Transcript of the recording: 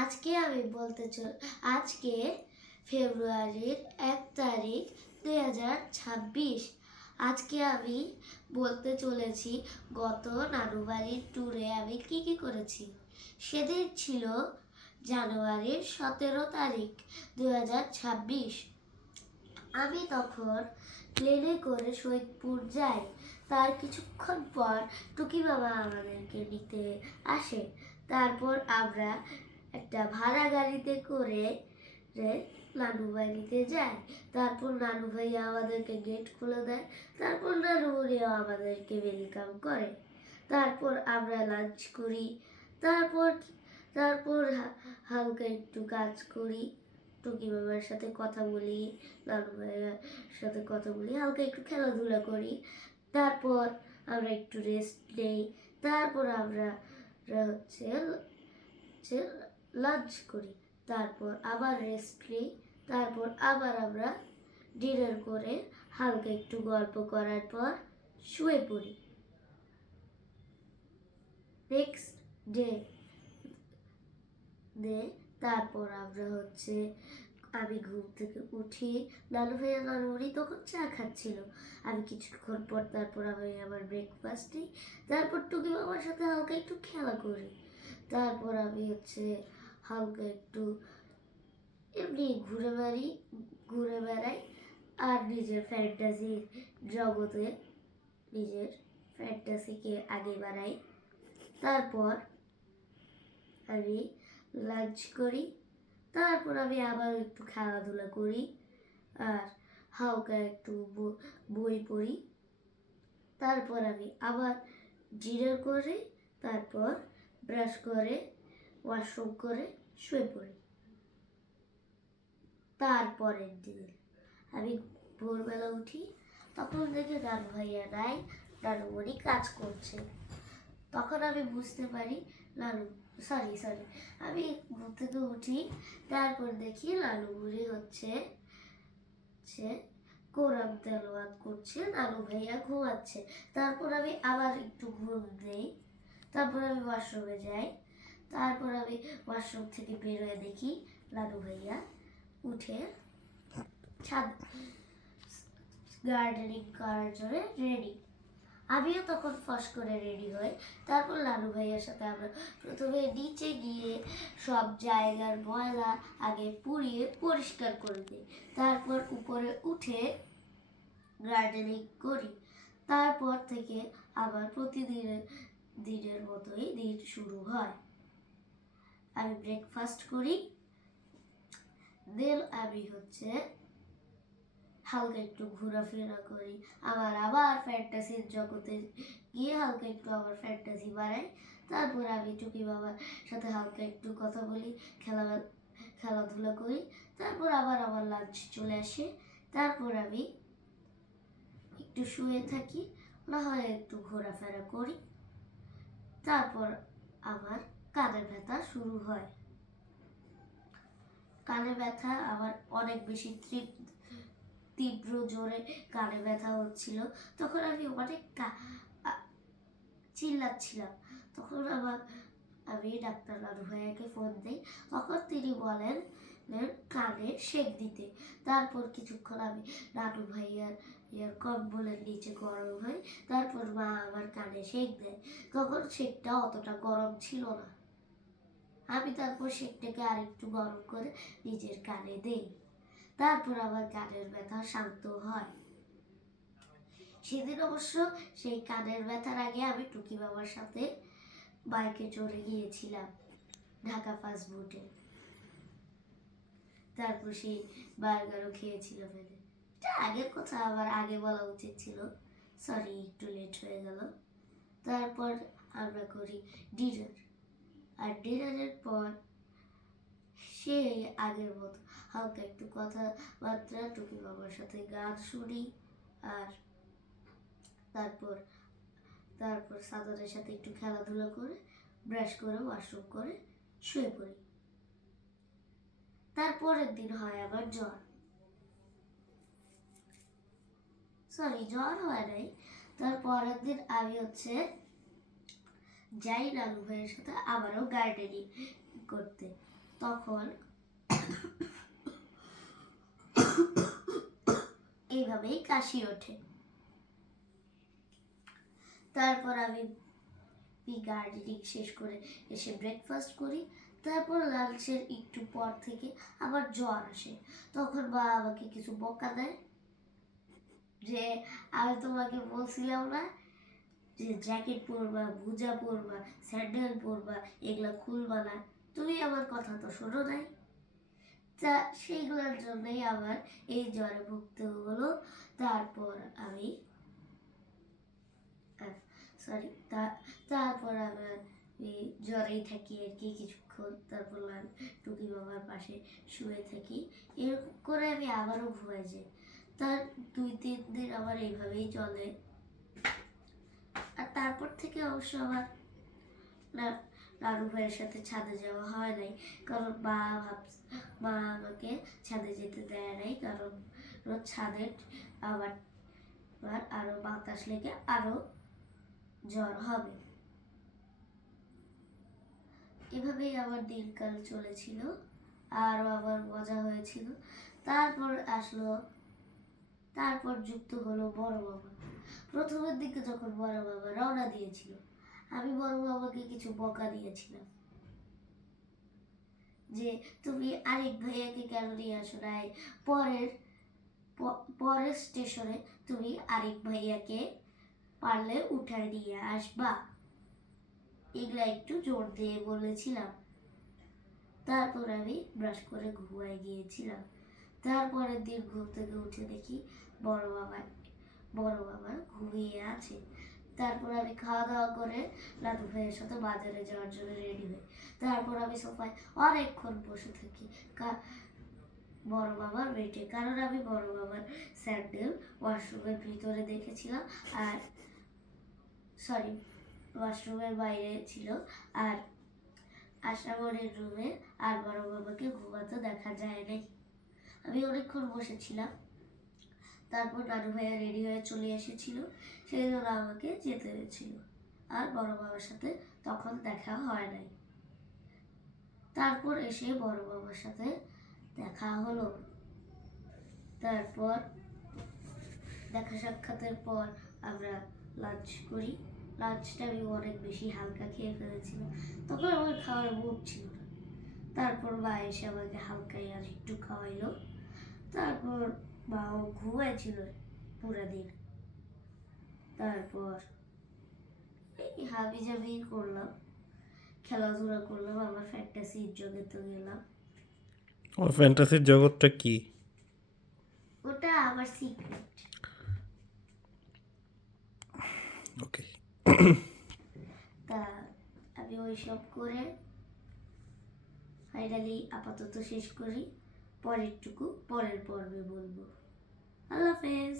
আজকে আমি আজকে ফেব্রুয়ারির 1 তারিখ 2026। আজকে আমি বলতে চলেছি গত নানু বাড়ির ট্যুরে আমি কি কি করেছি। সেদিন ছিল জানুয়ারির 17 তারিখ 2026। আমি তখন প্লেনে করে সৈয়দপুর যাই। তার কিছুক্ষণ পর টুকি বাবা আমাদেরকে নিতে আসে। তারপর আমরা একটা ভাড়া গাড়িতে করে নানু বাড়িতে যাই। তারপর নানু ভাইয়া আমাদেরকে গেট খুলে দেয়। তারপর নানু বুড়িও আমাদেরকে ওয়েলকাম করে। তারপর আমরা লাঞ্চ করি। তারপর তারপর হালকা একটু কাজ করি, টুকি বাবার সাথে কথা বলি, নানু ভাইয়ের সাথে কথা বলি, হালকা একটু খেলাধুলা করি। তারপর আমরা একটু রেস্ট নেই। তারপর আমরা হচ্ছে লাঞ্চ করি। তারপর আবার রেস্ট নিই। তারপর আবার আমরা ডিনার করে হালকা একটু গল্প করার পর শুয়ে পড়ি। নেক্সট ডে তারপর আমরা আমি ঘুম থেকে উঠি। নানু ভাইয়া নানু বুড়ি তখন চা খাচ্ছিল। আমি কিছুক্ষণ পর তারপর আমি আমার ব্রেকফাস্ট নিই। তারপর টুকি বাবার সাথে হালকা একটু খেলা করি। তারপর আমি হালকা একটু এমনি ঘুরে বেড়াই আর নিজের জগতে নিজের ফ্যান্টাসিকে আগে বাড়াই। তারপর আমি লাঞ্চ করি। তারপর আমি আবার একটু খেলাধুলা করি আর হালকা একটু বই পড়ি। তারপর আমি আবার ডিনার করে তারপর ব্রাশ করে ওয়াশরুম করে শুয়ে পড়ি। তারপরের দিন আমি ভোরবেলা উঠি। তখন দেখি নানু ভাইয়া নাই, নানু বুড়ি কাজ করছে। তখন আমি বুঝতে পারি সরি আমি ঘুম থেকে উঠি। তারপর দেখি নানু বুড়ি কোরআন তেলাওয়াত করছে, নানু ভাইয়া ঘুমাচ্ছে। তারপর আমি আবার একটু ঘুম দেই। তারপর আমি ওয়াশরুমে যাই। তারপর আমি ওয়াশরুম থেকে বেরোয় দেখি নানু ভাইয়া উঠে ছাদ গার্ডেনিং করার জন্য রেডি। আমিও তখন ফস করে রেডি হই। তারপর নানু ভাইয়ের সাথে আমরা প্রথমে নিচে গিয়ে সব জায়গার ময়লা আগে পুড়িয়ে পরিষ্কার করে দিই। তারপর উপরে উঠে গার্ডেনিং করি। তারপর থেকে আবার দিনের মতোই দিন শুরু হয়। আমি ব্রেকফাস্ট করি। দেন আমি হালকা একটু ঘোরাফেরা করি। আবার ফ্যান্টাসির জগতে গিয়ে হালকা একটু আবার ফ্যান্টাসি বাড়াই। তারপর আমি টুকি বাবার সাথে হালকা একটু কথা বলি, খেলাধুলা করি। তারপর আবার আমার লাঞ্চ চলে আসে। তারপর আমি একটু শুয়ে থাকি, না হয় একটু ঘোরাফেরা করি। তারপর আমার কানে ব্যথা শুরু হয়। কানে ব্যথা আমার অনেক বেশি তীব্র জোরে কানে ব্যথা হচ্ছিল। তখন আমি অনেক চিল্লাচ্ছিলাম। তখন আমি ডাক্তার নানু ভাইয়াকে ফোন দিই। তখন তিনি বলেন কানে সেক দিতে। তারপর কিছুক্ষণ আমি নানু ভাইয়ার কম্বলের নিচে গরম হই। তারপর মা আমার কানে সেক দেয়। তখন সেকটা অতটা গরম ছিল না। আমি তারপর সেকটাকে আরেকটু গরম করে নিজের কানে দেই। তারপর আমার কানের ব্যথা শান্ত হয়। সেদিন অবশ্য সেই কানের ব্যথার আগে আমি টুকি বাবার সাথে বাইকে চড়ে গিয়েছিলাম ঢাকা ফাস্টফুডে। তারপর সেই বার্গারও খেয়েছিলাম। এটা আগের কথা, আবার আগে বলা উচিত ছিল, সরি একটু লেট হয়ে গেল। তারপর আমরা করি ডিনার। আর ডিনারের পর সেই আগের মতো হালকা একটু কথাবার্তা, টুকি বাবার সাথে গান শুনি। আর তারপর সাদারের সাথে একটু খেলাধুলা করে ব্রাশ করে ওয়াশরুম করে শুয়ে পড়ি। তারপরের দিন হয় আবার জ্বর হয় নাই। তারপরের দিন আমি যাই নানু ভাইয়ের সাথে আবারও গার্ডেনিং করতে। তখন এইভাবেই কাশি ওঠে। তারপর আমি গার্ডেনিং শেষ করে এসে ব্রেকফাস্ট করি। তারপর লাঞ্চের একটু পর থেকে আবার জ্বর আসে। তখন মা আমাকে কিছু বকা দেয় যে আমি তোমাকে বলছিলাম না যে জ্যাকেট পরবা, মোজা পরবা, স্যান্ডেল পরবা, এগুলা খুলবা না, তুমি আমার কথা তো শোনো নাই। তা সেইগুলোর জন্যই আমার এই জ্বরে ভুগতে হলো। তারপর আমি তারপর আমার এই জ্বরেই থাকি আর কি কিছুক্ষণ। তারপর টুকি বাবার পাশে শুয়ে থাকি। এরকম করে আমি আবারও ঘুমাই যাই। তার 2-3 দিন আমার এইভাবেই চলে। আর তারপর থেকে অবশ্য আমার নানু ভাইয়ের সাথে ছাদে যাওয়া হয় নাই, কারণ মা আমাকে ছাদে যেতে দেয় নাই, কারণ ছাদে আবার আরো বাতাস লেগে আরো জ্বর হবে। এভাবেই আমার দিনকাল চলেছিল। আরো আবার মজা হয়েছিল। তারপর যুক্ত হলো বড় বাবা। প্রথমের দিকে যখন বড় বাবা রওনা দিয়েছিল, আমি বড় বাবাকে কিছু বকা দিয়েছিলাম যে তুমি আরেক ভাইয়াকে কেন নিয়ে আসো নাই, পরের স্টেশনে তুমি আরেক ভাইয়াকে পারলে উঠায় নিয়ে আসবা, এগুলা একটু জোর দিয়ে বলেছিলাম। তারপর আমি ব্রাশ করে ঘুমায় গিয়েছিলাম। তারপরের দিন ঘুম থেকে উঠে দেখি বড় বাবা ঘুমিয়ে আছে। তারপর আমি খাওয়া দাওয়া করে লাটু ভাইয়ের সাথে বাজারে যাওয়ার জন্য রেডি হই। তারপর আমি সোফায় অনেকক্ষণ বসে থাকি বড় বাবার ওয়েটে, কারণ আমি বড় বাবার স্যান্ডেল ওয়াশরুমের ভিতরে দেখেছিলাম, আর ওয়াশরুমের বাইরে ছিল, আর আশামনের রুমে আর বড় বাবাকে ঘুমাতে দেখা যায় নাই। আমি অনেকক্ষণ বসেছিলাম। তারপর নানু ভাইয়া রেডি হয়ে চলে এসেছিল, সেই জন্য আমাকে যেতে হয়েছিল। আর বড় বাবার সাথে তখন দেখা হয় নাই। তারপর এসে বড় বাবার সাথে দেখা হলো। তারপর দেখা সাক্ষাতের পর আমরা লাঞ্চ করি। লাঞ্চটা আমি অনেক বেশি হালকা খেয়ে ফেলেছিলাম, তখন আমার খাওয়ার মুড ছিল না। তারপর মা এসে আমাকে হালকাই আর একটু খাওয়াইলো। তারপর মাও ঘুমাইছিল পুরা দিন। তারপর এই হাবি জাবি করলাম, খেলাধুলা করলাম, আমার ফ্যান্টাসির জগতে গেলাম। ওর ফ্যান্টাসির জগৎটা কি? ওটা আমার সিক্রেট। ওকে। তা আমি ওইসব করে ফাইনালি আপাতত শেষ করি। পরের পর্বে বলবো। আল্লাহ হাফেজ।